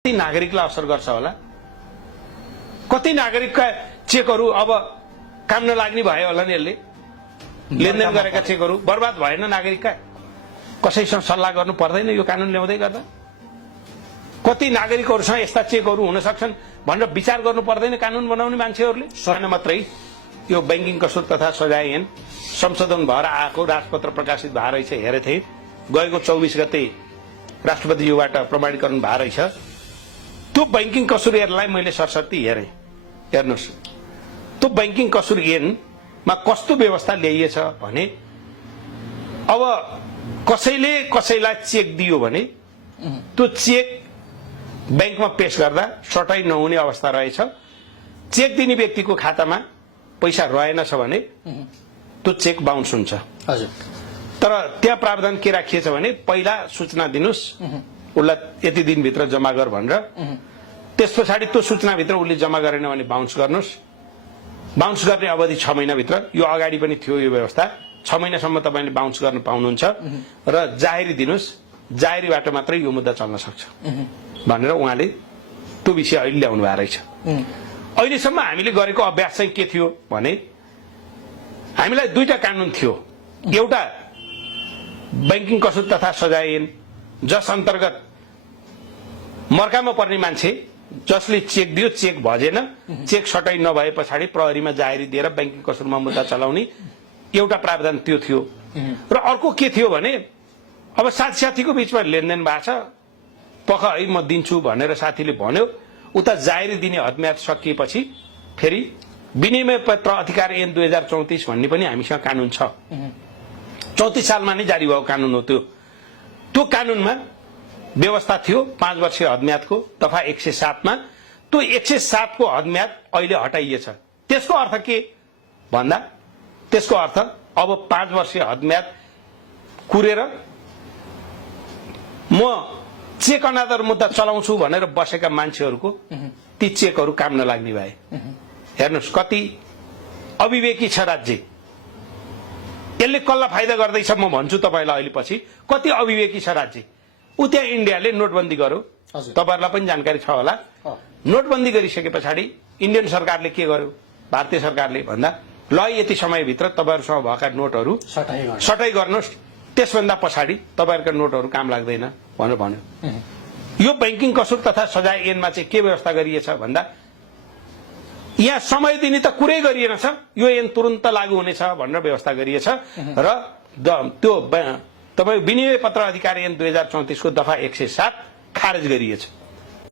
कति नागरिकलाई असर गर्छ होला? कति नागरिकका चेकहरू अब काम नलाग्ने भयो होला नि? यसले लेनदेन गरेका चेकहरू बर्बाद भएन नागरिकका? कसैसँग सल्लाह गर्नु पर्दैन यो कानुन ल्याउँदै गर्दा? कति नागरिकहरूसँग यस्ता चेकहरू हुन सक्छन् भनेर विचार गर्नु पर्दैन कानुन बनाउने मान्छेहरूले? स्वयं मात्रै यो बैंकिङ कसुर तथा सजाय ऐन संशोधन भएर आएको राजपत्र प्रकाशित भएर रहेछ, हेरेथे गएको 24 गते राष्ट्रपतिज्यूबाट प्रमाणीकरण भएर रहेछ। त्यो बैंकिङ कसुर ऐनलाई मैले सरसर्ती हेरेँ। हेर्नुहोस्, त्यो बैंकिङ कसुर ऐनमा कस्तो व्यवस्था ल्याइएछ भने अब कसैले कसैलाई चेक दियो भने त्यो चेक बैंकमा पेश गर्दा सटाई नहुने अवस्था रहेछ। चेक दिने व्यक्तिको खातामा पैसा रहेनछ भने त्यो चेक बाउन्स हुन्छ। हजुर, तर त्यहाँ प्रावधान के राखिएछ भने पहिला सूचना दिनुस्, उसलाई यति दिनभित्र जम्मा गर भनेर, त्यस पछाडि त्यो सूचनाभित्र उसले जम्मा गरेन भने बाउन्स गर्नुस्। बाउन्स गर्ने अवधि 6 महिनाभित्र, यो अगाडि पनि थियो यो व्यवस्था, 6 महिनासम्म तपाईँले बाउन्स गर्न पाउनुहुन्छ र जाहेरी दिनुस्, जाहेरीबाट मात्रै यो मुद्दा चल्न सक्छ भनेर उहाँले त्यो विषय अहिले ल्याउनु भएको रहेछ। अहिलेसम्म हामीले गरेको अभ्यास चाहिँ के थियो भने हामीलाई दुईटा कानुन थियो। एउटा बैंकिङ कसुर तथा सजाय ऐन, जस अन्तर्गत मर्कामा पर्ने मान्छे जसले चेक दियो, चेक भजेन, चेक सटाई नभए पछाडि प्रहरीमा जाहेरी दिएर बैंकिङ कसुरमा मुद्दा चलाउने एउटा प्रावधान त्यो थियो। र अर्को के थियो भने अब साथीको बीचमा लेनदेन भएको छ, पख है म दिन्छु भनेर साथीले भन्यो, उता जाहेरी दिने हदम्याद सकिएपछि फेरि विनिमय पत्र अधिकार ऐन 2034 भन्ने पनि हामीसँग कानुन छ। 34 सालमा नै जारी भएको कानुन हो त्यो। त्यो कानुनमा व्यवस्था थियो 5 वर्षीय हदम्यादको, दफा 107 मा। त्यो 107 को हदम्याद अहिले हटाइएछ। त्यसको अर्थ के भन्दा, त्यसको अर्थ अब 5 वर्षीय हदम्याद कुरेर म चेक अनादर मुद्दा चलाउँछु भनेर बसेका मान्छेहरूको ती चेकहरू काम नलाग्ने भए। हेर्नुहोस् कति अविवेकी छ राज्य। यसले कसलाई फाइदा गर्दैछ म भन्छु तपाईलाई अहिले पछि। कति अविवेकी छ राज्य। उ त्यहाँ इन्डियाले नोटबन्दी गर्यो, तपाईहरुलाई पनि जानकारी छ होला। नोटबन्दी गरिसके पछाडि इन्डियन सरकारले के गर्यो, भारतीय सरकारले भन्दा ल यति समयभित्र तपाईहरुसँग भएका नोटहरू सटाई गर्नुस्, त्यसभन्दा पछाडि तपाईहरुका नोटहरू काम लाग्दैन भनेर भन्यो। यो बैंकिङ कसुर तथा सजाय ऐनमा चाहिँ के व्यवस्था गरिएछ भन्दा यहाँ समय दिने त कुरै गरिएनछ, यो ऐन तुरुन्त लागू हुनेछ भनेर व्यवस्था गरिएछ र त्यो तपाई विनिमय पत्र अधिकार ऐन 2034 को दफा 107 खारेज गरिएछ।